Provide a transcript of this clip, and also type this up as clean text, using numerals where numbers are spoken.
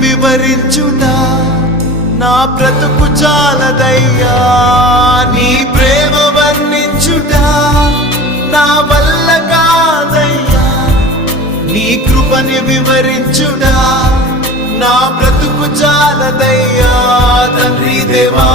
వివరించుట నా బ్రతుకు చాలదయ్యా. నీ ప్రేమ వర్ణించుట నా వల్ల కాదయ్యా. నీ కృపని వివరించుట నా బ్రతుకు చాలదయ్యా. తండ్రి దేవా